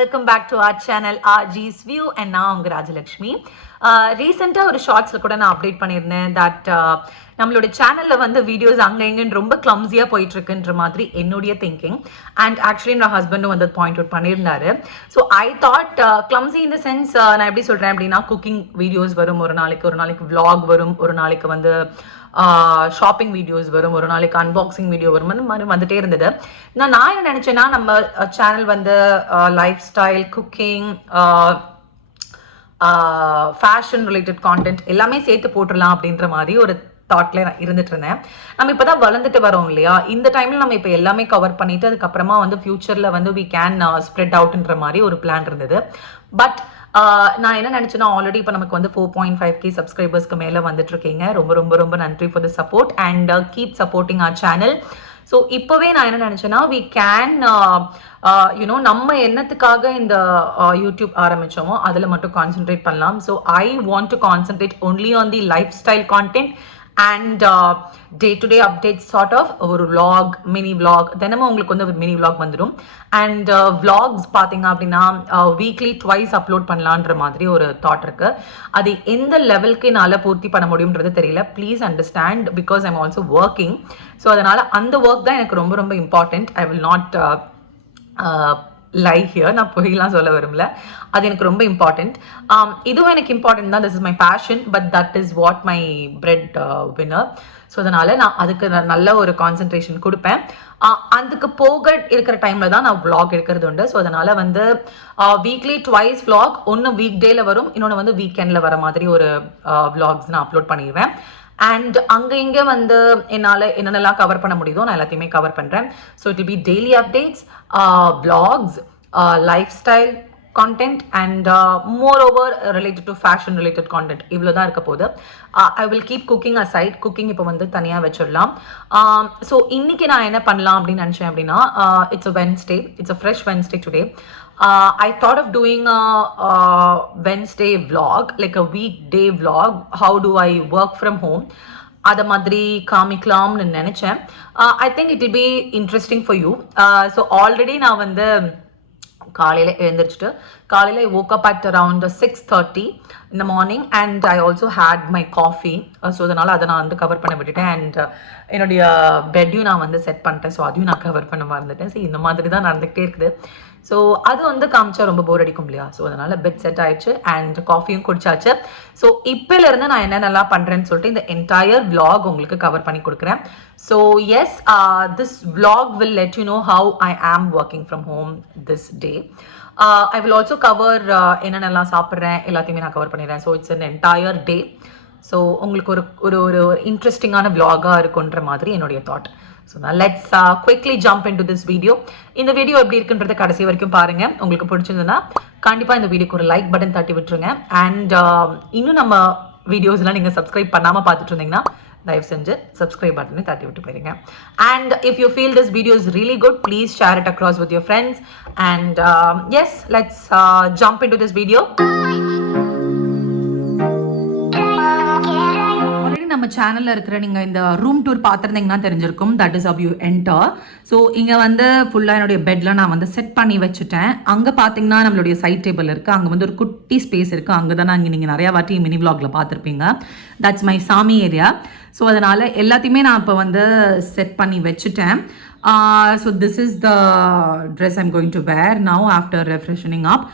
welcome back to our channel RG's View and நான் உங்க ராஜலக்ஷ்மி. ரீசெண்டாக ஒரு ஷார்ட்ஸில் கூட நான் அப்டேட் பண்ணியிருந்தேன் தட் நம்மளோட சேனலில் வந்து வீடியோஸ் அங்கே எங்கன்னு ரொம்ப கிளம்ஸியாக போயிட்டுருக்குன்ற மாதிரி என்னுடைய திங்கிங். அண்ட் ஆக்சுவலி என்னோட ஹஸ்பண்டும் வந்து பாயிண்ட் அவுட் பண்ணியிருந்தாரு. So I thought கிளம்ஸி in the sense நான் எப்படி சொல்கிறேன் அப்படின்னா, குக்கிங் வீடியோஸ் வரும் ஒரு நாளைக்கு vlog வரும், ஒரு நாளைக்கு வந்து ஷாப்பிங் வீடியோஸ் வரும், ஒரு நாளைக்கு அன்பாக்சிங் வீடியோ வரும், அந்த மாதிரி வந்துட்டே இருந்தது. நான் என்ன நினச்சேன்னா, நம்ம சேனல் வந்து life style, cooking, fashion related content எல்லாமே சேர்த்து போட்டுடலாம் அப்படின்ற மாதிரி ஒரு தாட்ல நான் இருந்துட்டு இருந்தேன். நம்ம இப்போதான் வளர்ந்துட்டு வரோம் இல்லையா, இந்த டைம்ல நம்ம இப்போ எல்லாமே கவர் பண்ணிட்டு அதுக்கப்புறமா வந்து ஃபியூச்சர்ல வந்து வி கேன் ஸ்ப்ரெட் அவுட்ன்ற மாதிரி ஒரு பிளான் இருந்தது. பட் நான் என்ன நினச்சேன்னா, ஆல்ரெடி இப்போ நமக்கு வந்து 4.5K சப்ஸ்கிரைபர்ஸ்க்கு மேலே வந்துட்டு இருக்கீங்க. ரொம்ப ரொம்ப ரொம்ப நன்றி for the support and keep supporting our channel. So இப்போவே நான் என்ன நினச்சேன்னா, வி கேன் யூனோ நம்ம என்னத்துக்காக இந்த யூடியூப் ஆரம்பித்தோமோ அதில் மட்டும் கான்சென்ட்ரேட் பண்ணலாம். So I want to concentrate only on the lifestyle content and day to day updates sort of ஒரு vlog, மினி vlog, தினமும் உங்களுக்கு வந்து மினி vlog வந்துடும். அண்ட் vlogs பார்த்தீங்க அப்படின்னா வீக்லி ட்வைஸ் அப்லோட் பண்ணலான்ற மாதிரி ஒரு தாட் இருக்கு. அது எந்த லெவலுக்கு என்னால் பூர்த்தி பண்ண முடியும்ன்றது தெரியல. Please understand, because I'm also working. So அதனால் அந்த ஒர்க் தான் எனக்கு ரொம்ப ரொம்ப important. I will not lie here, நான் பொய்லாம் சொல்ல விரும்பல. அது எனக்கு ரொம்ப இம்பார்ட்டண்ட். இதுவும் எனக்கு இம்பார்ட்டன்ட் தான். This is my passion, but that is what my bread winner. So அதனால நான் அதுக்கு நல்ல ஒரு கான்சென்ட்ரேஷன் கொடுப்பேன். அதுக்கு போக இருக்கிற டைம்ல தான் நான் vlog எடுக்கிறது உண்டு. ஸோ அதனால வந்து வீக்லி ட்வைஸ் vlog, ஒன்று வீக் டேல வரும், இன்னொன்று வந்து வீக்கெண்டில் வர மாதிரி ஒரு vlogs நான் அப்லோட் பண்ணிடுவேன். அண்ட் அங்கே இங்கே வந்து என்னால் என்னென்னலாம் கவர் பண்ண முடியுதோ நான் எல்லாத்தையுமே கவர் பண்ணுறேன். So it will be daily updates, vlogs, life style content and moreover related to fashion related content. இவ்வளோ தான் இருக்க போகுது. I will keep cooking aside. Cooking இப்போ வந்து தனியாக வச்சிடலாம். ஸோ இன்னைக்கு நான் என்ன பண்ணலாம் அப்படின்னு நினச்சேன் அப்படின்னா, it's a Wednesday, it's a fresh Wednesday today. I thought of doing a Wednesday vlog, like a weekday vlog. How do I work from home? அதை மாதிரி காமிக்கலாம்னு நினச்சேன். I think it will be interesting for you. So already நான் வந்து காலையில் எழுந்திரிச்சிட்டு காலையில் I woke up at around 6:30 in the morning and I also had my coffee. So அதனால் அதை நான் வந்து கவர் பண்ண விட்டுட்டேன். அண்ட் என்னுடைய பெட்டையும் நான் வந்து செட் பண்ணிட்டேன். ஸோ அதையும் நான் கவர் பண்ண மறந்துட்டேன். ஸோ இந்த மாதிரி தான் நடந்துகிட்டே இருக்குது. ஸோ அது வந்து காமிச்சா ரொம்ப போர் அடிக்கும் இல்லையா. ஸோ அதனால் பெட் செட் ஆயிடுச்சு அண்ட் காஃபியும் குடிச்சாச்சு. ஸோ இப்போலேருந்து நான் என்னென்னலாம் பண்ணுறேன்னு சொல்லிட்டு இந்த என்டையர் vlog உங்களுக்கு கவர் பண்ணி கொடுக்குறேன். So yes, this vlog will let you know how I am working from home this day. I will also cover என்னென்னலாம் சாப்பிட்றேன் எல்லாத்தையுமே நான் கவர் பண்ணிடுறேன். So it's an entire day. So உங்களுக்கு ஒரு ஒரு இன்ட்ரெஸ்டிங்கான vlog-ஆ இருக்குன்ற மாதிரி என்னுடைய thought. So let's quickly jump in to this video. இந்த வீடியோ எப்படி இருக்குன்றத கடைசி வரைக்கும் பாருங்க. உங்களுக்கு பிடிச்சிருந்ததுன்னா கண்டிப்பாக இந்த வீடியோக்கு ஒரு லைக் பட்டன் தட்டி விட்டுருங்க. அண்ட் இன்னும் நம்ம வீடியோஸ்லாம் நீங்கள் சப்ஸ்கிரைப் பண்ணாமல் பார்த்துட்டு இருந்தீங்கன்னா தயவு செஞ்சு சப்ஸ்கிரைப் பட்டனை தட்டி விட்டு போயிருங்க. And if you feel this video is really good, please share it across with your friends. And yes, let's jump in to this video. நம்ம சேனலில் இருக்கிற நீங்கள் இந்த ரூம் டூர் பார்த்துருந்தீங்கன்னா தெரிஞ்சிருக்கும். That is how you enter. So இங்கே வந்து ஃபுல்லாக என்னுடைய பெட்டில் நான் வந்து செட் பண்ணி வச்சுட்டேன். அங்கே பார்த்தீங்கன்னா நம்மளுடைய சைட் டேபிள் இருக்குது. அங்கே வந்து ஒரு குட்டி ஸ்பேஸ் இருக்குது. அங்கே தான் நான் நீங்கள் நிறையா வாட்டி மினி vlogல பார்த்துருப்பீங்க. தட்ஸ் மை சாமி ஏரியா. ஸோ அதனால் எல்லாத்தையுமே நான் இப்போ வந்து செட் பண்ணி வச்சுட்டேன். So this is the dress I'm going to wear now after refreshening up.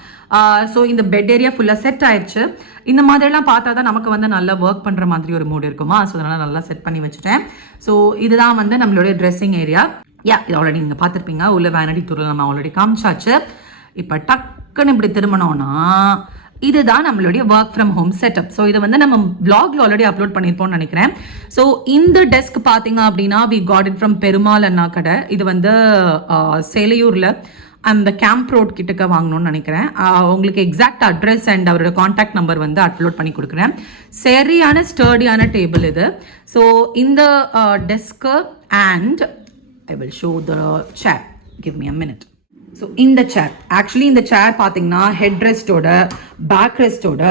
So இந்த பெட் ஏரியா ஃபுல்லாக செட் ஆயிடுச்சு. இந்த மாதிரிலாம் பார்த்தா தான் நமக்கு வந்து நல்லா ஒர்க் பண்ணுற மாதிரி ஒரு மூடு இருக்குமா. ஸோ அதனால் நல்லா செட் பண்ணி வச்சுட்டேன். ஸோ இதுதான் வந்து நம்மளுடைய ட்ரெஸ்ஸிங் ஏரியா. இது ஆல்ரெடி நீங்கள் பார்த்துருப்பீங்க. உள்ள வேனடி டூரில் நம்ம ஆல்ரெடி காமிச்சாச்சு. இப்போ டக்குன்னு இப்படி திரும்பினோன்னா இதுதான் நம்மளுடைய work from home setup. So இதை வந்து நம்ம vlogல ஆல்ரெடி அப்லோட் பண்ணியிருப்போம்னு நினைக்கிறேன். ஸோ இந்த டெஸ்க் பார்த்தீங்க அப்படின்னா we got it from Perumal அண்ணா கடை. இது வந்து சேலையூரில் அந்த கேம்ப் ரோட் கிட்டக்க வாங்கணும்னு நினைக்கிறேன். உங்களுக்கு எக்ஸாக்ட் அட்ரஸ் அண்ட் அவரோட காண்டாக்ட் நம்பர் வந்து அப்லோட் பண்ணி கொடுக்குறேன். சரியான ஸ்டர்டியான டேபிள் இது. ஸோ இந்த டெஸ்க்கு and I will show the chair. Give me a minute. So இந்த சேர், ஆக்சுவலி இந்த சேர் பார்த்தீங்கன்னா ஹெட் ரெஸ்டோட, பேக் ரெஸ்டோட,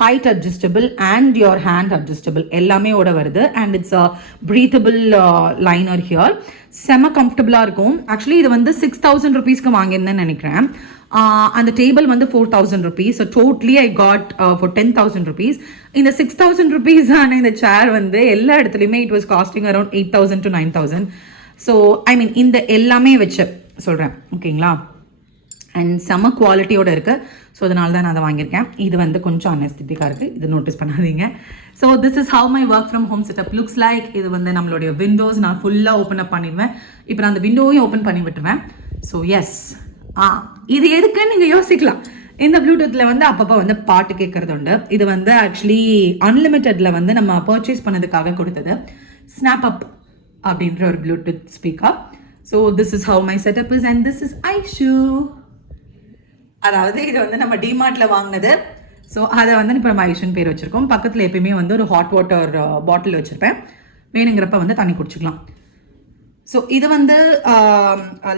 height adjustable and your hand adjustable எல்லாமே ஓட வருது. And it's a breathable liner here. செம கம்ஃபர்டபுளாக இருக்கும். ஆக்சுவலி இது வந்து 6,000 rupeesக்கு வாங்கியிருந்தேன்னு நினைக்கிறேன். அந்த டேபிள் வந்து 4,000 rupees. So totally I got for 10,000 rupees. இந்த 6,000 rupees ஆன இந்த சேர் வந்து எல்லா இடத்துலையுமே it was costing around 8,000 to 9,000. So I mean இந்த எல்லாமே வச்சு சொல்கிறேன், ஓகேங்களா. அண்ட் செம்ம குவாலிட்டியோடு இருக்குது. ஸோ அதனால தான் நான் அதை வாங்கியிருக்கேன். இது வந்து கொஞ்சம் அன்எஸ்தட்டிக்காக இருக்குது, இது நோட்டீஸ் பண்ணாதீங்க. So this is have my work from home setup looks like. இது வந்து நம்மளுடைய விண்டோஸ் நான் ஃபுல்லாக ஓப்பன் அப் பண்ணிடுவேன். இப்போ நான் அந்த விண்டோவையும் ஓப்பன் பண்ணி விட்டுருவேன். ஸோ எஸ், இது எதுக்குன்னு நீங்கள் யோசிக்கலாம். இந்த ப்ளூடூத்தில் வந்து அப்பப்போ வந்து பாட்டு கேட்குறது உண்டு. இது வந்து ஆக்சுவலி அன்லிமிட்டெடில் வந்து நம்ம பர்ச்சேஸ் பண்ணதுக்காக கொடுத்தது. ஸ்னாப் அப் அப்படின்ற ஒரு Bluetooth speaker. So this is have my setup is and this is Aishu. அதாவது இது வந்து நம்ம டிமார்ட்டில் வாங்கினது. ஸோ அதை வந்து இப்போ நம்ம ஐஷுன்னு பேர் வச்சுருக்கோம். பக்கத்தில் எப்பயுமே வந்து ஒரு ஹாட் வாட்டர் பாட்டில் வச்சுருப்பேன், வேணுங்கிறப்ப வந்து தண்ணி குடிச்சிக்கலாம். ஸோ இது வந்து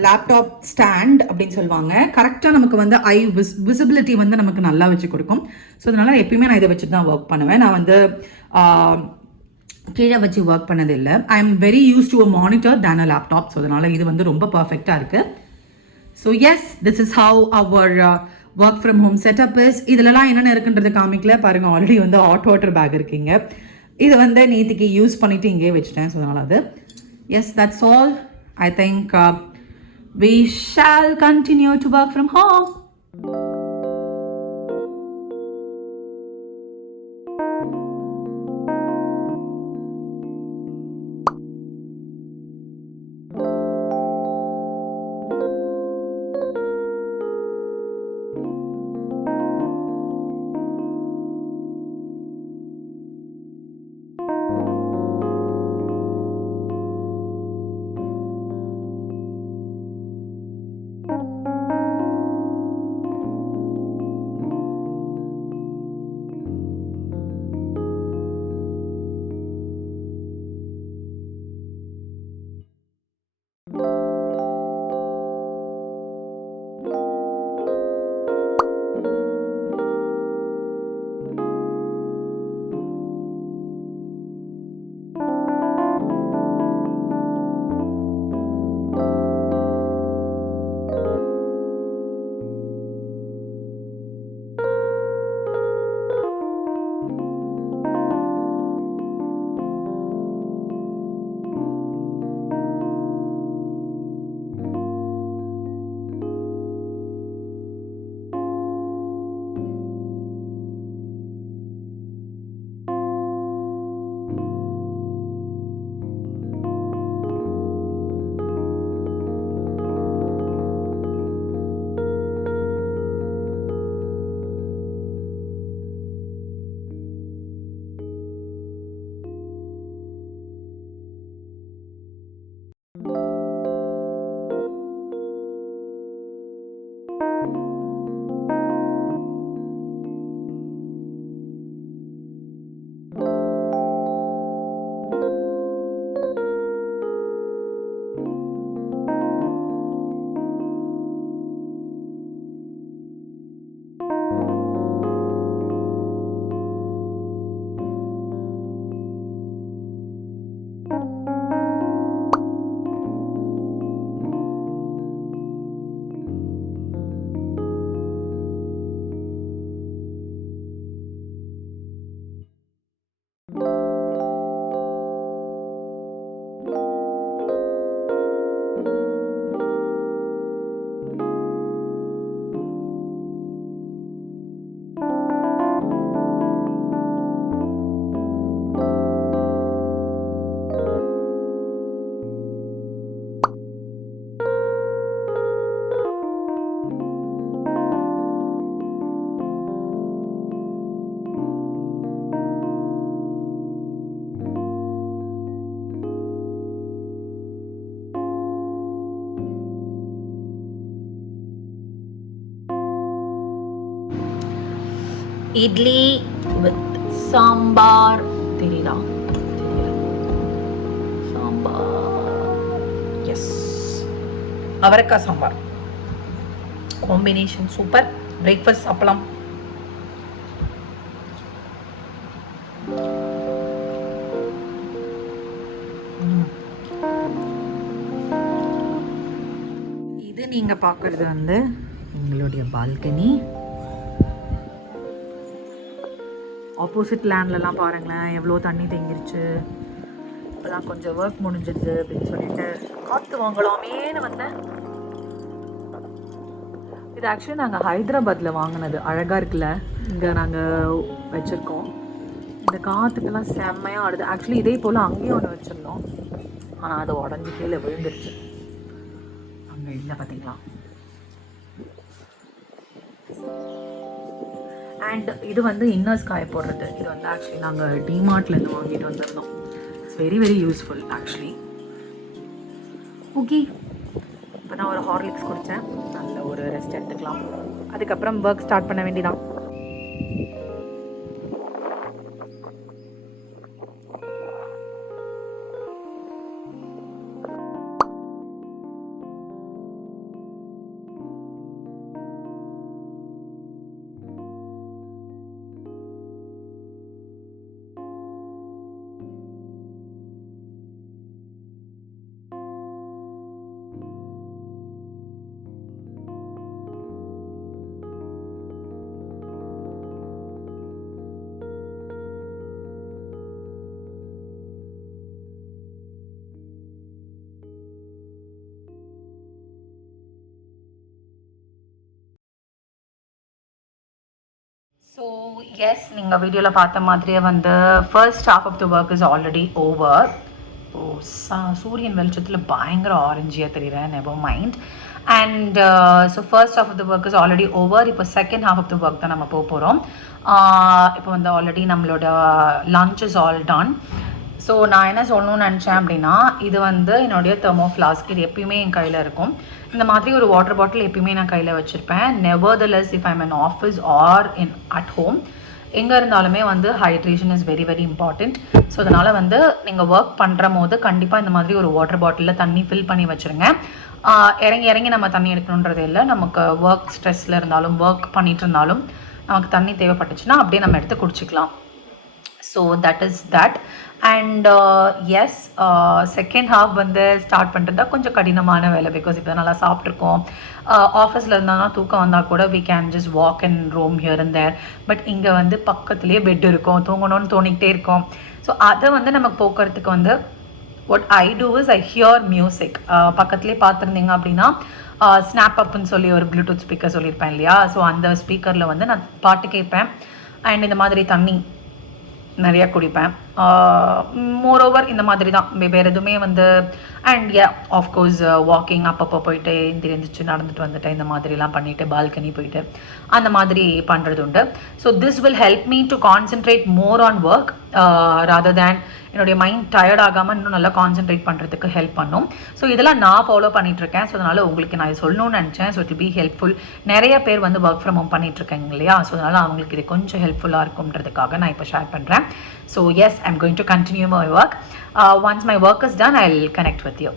லேப்டாப் ஸ்டாண்ட் அப்படின்னு சொல்லுவாங்க. கரெக்டாக நமக்கு வந்து விசிபிலிட்டி வந்து நமக்கு நல்லா வச்சு கொடுக்கும். ஸோ அதனால் எப்பயுமே நான் இதை வச்சுட்டு தான் ஒர்க் பண்ணுவேன். நான் வந்து கீழே வச்சு ஒர்க் பண்ணது இல்லை. I am very use to a monitor than a laptop. So அதனால் இது வந்து ரொம்ப பர்ஃபெக்டாக இருக்குது. So yes, this is how our work from home setup is. இதிலலாம் என்னென்ன இருக்குன்றது காமிக்கல பாருங்கள். ஆல்ரெடி வந்து ஹாட் வாட்டர் பேக் இருக்கீங்க. இது வந்து நேற்றுக்கு யூஸ் பண்ணிவிட்டு இங்கேயே வச்சுட்டேன். ஸோ அதனால் அது yes, that's all. I think we shall continue to work from home. Idli with sambar. தெரியுதா? சாம்பார், எஸ், அவரைக்காய் சாம்பார் காம்பினேஷன் சூப்பர். பிரேக்ஃபாஸ்ட் சாப்பிடலாம். இது நீங்கள் பார்க்குறது வந்து எங்களுடைய பால்கனி. ஆப்போசிட் லேண்ட்லலாம் பாருங்களேன் எவ்வளோ தண்ணி தேங்கிருச்சு. இப்போதான் கொஞ்சம் ஒர்க் முடிஞ்சிடுது அப்படின்னு சொல்லிட்டு காற்று வாங்கலாமேன்னு வந்தேன். இது ஆக்சுவலி நாங்கள் ஹைதராபாத்தில் வாங்கினது. அழகாக இருக்குல்ல, இங்கே நாங்கள் வச்சுருக்கோம். இந்த காற்றுக்கெல்லாம் செம்மையாக ஆடுது. ஆக்சுவலி இதே போல் அங்கேயும் ஒன்று வச்சுருந்தோம், ஆனால் அது உடஞ்சி கீழே விழுந்துருச்சு. அங்கே இல்லை பார்த்தீங்களா. அண்ட் இது வந்து இன்னர்ஸ் காய போடுறது. இது வந்து ஆக்சுவலி நாங்கள் டிமார்ட்லேருந்து வாங்கிட்டு வந்திருந்தோம். It's very very useful actually. Okay, இப்போ நான் ஒரு ஹார்லிக்ஸ் குடித்தேன். நல்ல ஒரு ரெஸ்ட் எடுத்துக்கலாம். அதுக்கப்புறம் ஒர்க் ஸ்டார்ட் பண்ண வேண்டியதான். ஸோ எஸ், நீங்கள் வீடியோவில் பார்த்த மாதிரியே வந்து first half of the work is already over. Oh, சூரியன் வெளிச்சத்தில் பயங்கர ஆரஞ்சியாக தெரியுறேன், never mind. And so first half of the work is already over. இப்போ second half of the work தான் நம்ம போக போகிறோம். இப்போ வந்து ஆல்ரெடி நம்மளோட lunch is all done. So நான் என்ன சொல்லணும்னு நினச்சேன் அப்படின்னா, இது வந்து என்னுடைய தெர்மோ ஃப்ளாஸ்க். இது எப்பயுமே என் கையில் இருக்கும். இந்த மாதிரி ஒரு வாட்டர் பாட்டில் எப்பயுமே நான் கையில் வச்சுருப்பேன். Nevertheless if I'm in office R in at home, எங்கே இருந்தாலுமே வந்து hydration is very very important. So அதனால் வந்து நீங்கள் ஒர்க் பண்ணுற போது கண்டிப்பாக இந்த மாதிரி ஒரு வாட்டர் பாட்டிலில் தண்ணி ஃபில் பண்ணி வச்சுருங்க. இறங்கி இறங்கி நம்ம தண்ணி எடுக்கணுன்றது இல்லை. நமக்கு ஒர்க் ஸ்ட்ரெஸ்ஸில் இருந்தாலும் ஒர்க் பண்ணிகிட்டு இருந்தாலும் நமக்கு தண்ணி தேவைப்பட்டுச்சுன்னா அப்படியே நம்ம எடுத்து குடிச்சிக்கலாம். So that is that. And yes, second half வந்து ஸ்டார்ட் பண்ணுறதா கொஞ்சம் கடினமான வேலை. பிகாஸ் இப்போ நல்லா சாப்பிட்ருக்கோம். ஆஃபீஸில் இருந்தாலும் தூக்கம் வந்தால் கூட we can just walk and roam here and there. But இங்கே வந்து பக்கத்துலேயே பெட் இருக்கும், தூங்கணும்னு தோணிக்கிட்டே இருக்கும். ஸோ அதை வந்து நமக்கு போக்குறதுக்கு வந்து what I do is I hear music. பக்கத்துலேயே பார்த்துருந்தீங்க அப்படின்னா ஸ்னாப் அப்னு சொல்லி ஒரு ப்ளூடூத் ஸ்பீக்கர் சொல்லியிருப்பேன் இல்லையா. ஸோ அந்த ஸ்பீக்கரில் வந்து நான் பாட்டு கேட்பேன். அண்ட் இந்த மாதிரி தண்ணி நிறையா குடிப்பேன். மோரோவர் இந்த மாதிரி தான், வேறு எதுவுமே வந்து. அண்ட் ஆஃப்கோர்ஸ் வாக்கிங் அப்பப்போ போயிட்டு எந்திரிச்சு நடந்துட்டு வந்துட்டு இந்த மாதிரிலாம் பண்ணிவிட்டு பால்கனி போயிட்டு அந்த மாதிரி பண்ணுறது உண்டு. So this will help me to concentrate more on work rather than என்னுடைய மைண்ட் டயர்ட் ஆகாமல் இன்னும் நல்லா கான்சென்ட்ரேட் பண்ணுறதுக்கு ஹெல்ப் பண்ணும். ஸோ இதெல்லாம் நான் ஃபாலோ பண்ணிகிட்ருக்கேன். ஸோ அதனால் உங்களுக்கு நான் சொல்லணும்னு நினச்சேன். So it be helpful. நிறைய பேர் வந்து ஒர்க் ஃப்ரம் ஹோம் பண்ணிகிட்ருக்கேங்க இல்லையா. ஸோ அதனால் அவங்களுக்கு இது கொஞ்சம் ஹெல்ப்ஃபுல்லாக இருக்கும்ன்றதுக்காக நான் இப்போ ஷேர் பண்ணுறேன். So yes, I'm going to continue my work. Once my work is done, I will connect with you.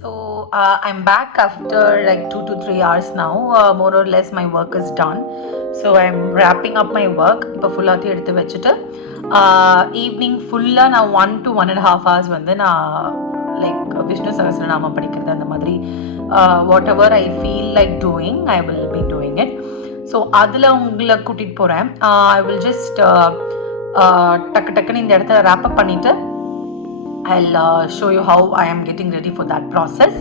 So I'm back after like 2 to 3 hours now. More or less my work is done. So I'm wrapping up my work. இப்போ ஃபுல்லாத்தையும் எடுத்து வச்சுட்டு evening ஃபுல்லாக நான் 1 to 1.5 hours வந்து நான் like Vishnu Sahasranamam படிக்கிறது அந்த மாதிரி what ever I feel like doing I will be doing it. So அதில் உங்களை கூட்டிகிட்டு போகிறேன். ஐ வில் ஜஸ்ட் டக்கு டக்குன்னு இந்த இடத்துல ரேப் அப் பண்ணிவிட்டு I'll show you how I am getting ready for that process.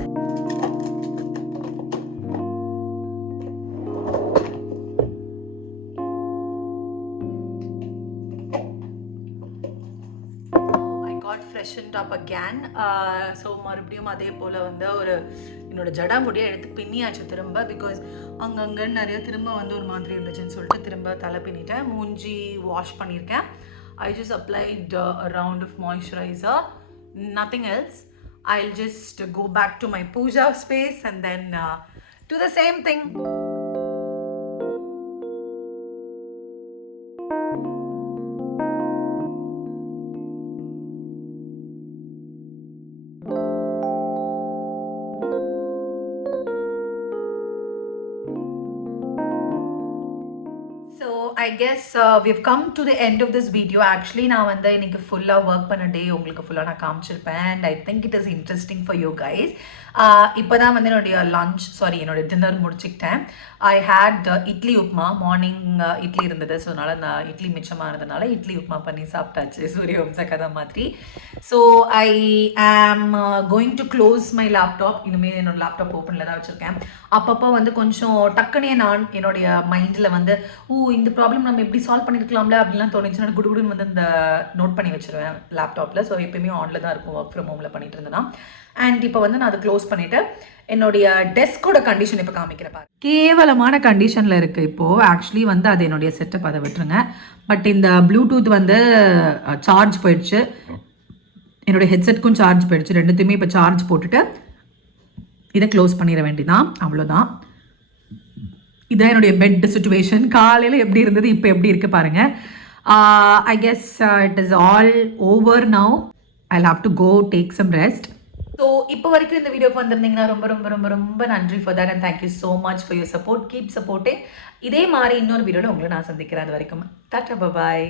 I got freshened up again. So மறுபடியும் அதே போல் வந்து ஒரு என்னோட ஜடா முடியை எடுத்து பின்னியாச்சு திரும்ப. பிகாஸ் அங்கங்கே நிறைய திரும்ப வந்து ஒரு மாதிரி இருந்துச்சுன்னு சொல்லிட்டு திரும்ப தலை பின்னிட்டேன். மூஞ்சி வாஷ் பண்ணியிருக்கேன். I just applied a round of moisturizer, nothing else. I'll just go back to my puja space and then do the same thing. So I guess we've come to the end of this video. Actually நான் வந்து இன்னைக்கு ஃபுல்லாக work பண்ண டே உங்களுக்கு ஃபுல்லாக நான் காமிச்சிருப்பேன். And I think it is interesting for you guys. இப்போ தான் வந்து என்னோட டின்னர் முடிச்சுக்கிட்டேன். I hate idli upma. Morning idli இருந்தது, ஸோ அதனால் நான் இட்லி மிச்சமாக இருந்ததுனால இட்லி உப்மா பண்ணி சாப்பிட்டாச்சு, சூரியவம்ச கதை மாதிரி. So I am going to close my laptop. இனிமேல் என்னோட லேப்டாப் ஓப்பனில் தான் வச்சுருக்கேன். அப்பப்போ வந்து கொஞ்சம் டக்குனே நான் என்னுடைய மைண்டில் வந்து இந்த ப்ராப்ளம் நம்ம எப்படி சால்வ் பண்ணியிருக்கலாம்ல அப்படின்லாம் தோணுச்சு. நான் குடுகுடுன்னு வந்து இந்த நோட் பண்ணி வச்சுருவேன் லேப்டாப்பில். ஸோ எப்பயுமே ஆனில் தான் இருக்கும், ஒர்க் ஃப்ரம் ஹோமில் பண்ணிட்டு இருந்தேன்னா. அண்ட் இப்போ வந்து நான் அதை க்ளோஸ் பண்ணிவிட்டு என்னுடைய டெஸ்கோட கண்டிஷன் இப்போ காமிக்கிறேன். கேவலமான கண்டிஷனில் இருக்குது இப்போது. ஆக்சுவலி வந்து அது என்னுடைய செட்டப், அதை விட்டுருங்க. பட் இந்த ப்ளூடூத் வந்து சார்ஜ் போயிடுச்சு, என்னுடைய ஹெட்செட்க்கும் சார்ஜ் போயிடுச்சு. ரெண்டுத்தையுமே இப்போ சார்ஜ் போட்டுட்டு இதை க்ளோஸ் பண்ணிட வேண்டியதான், அவ்வளோதான். இதான் என்னுடைய பெட் சுச்சுவேஷன். காலையில் எப்படி இருந்தது, இப்போ எப்படி இருக்குது பாருங்கள். I guess it is all over now. I have to go take some rest. So இப்போ வரைக்கும் இந்த வீடியோக்கு வந்திருந்தீங்கன்னா ரொம்ப ரொம்ப ரொம்ப ரொம்ப நன்றி for that. And thank you so much for your support. Keep supporting. இதே மாதிரி இன்னொரு வீடியோவில் உங்களை நான் சந்திக்கிறேன். அது வரைக்கும் டாடா, பாய்.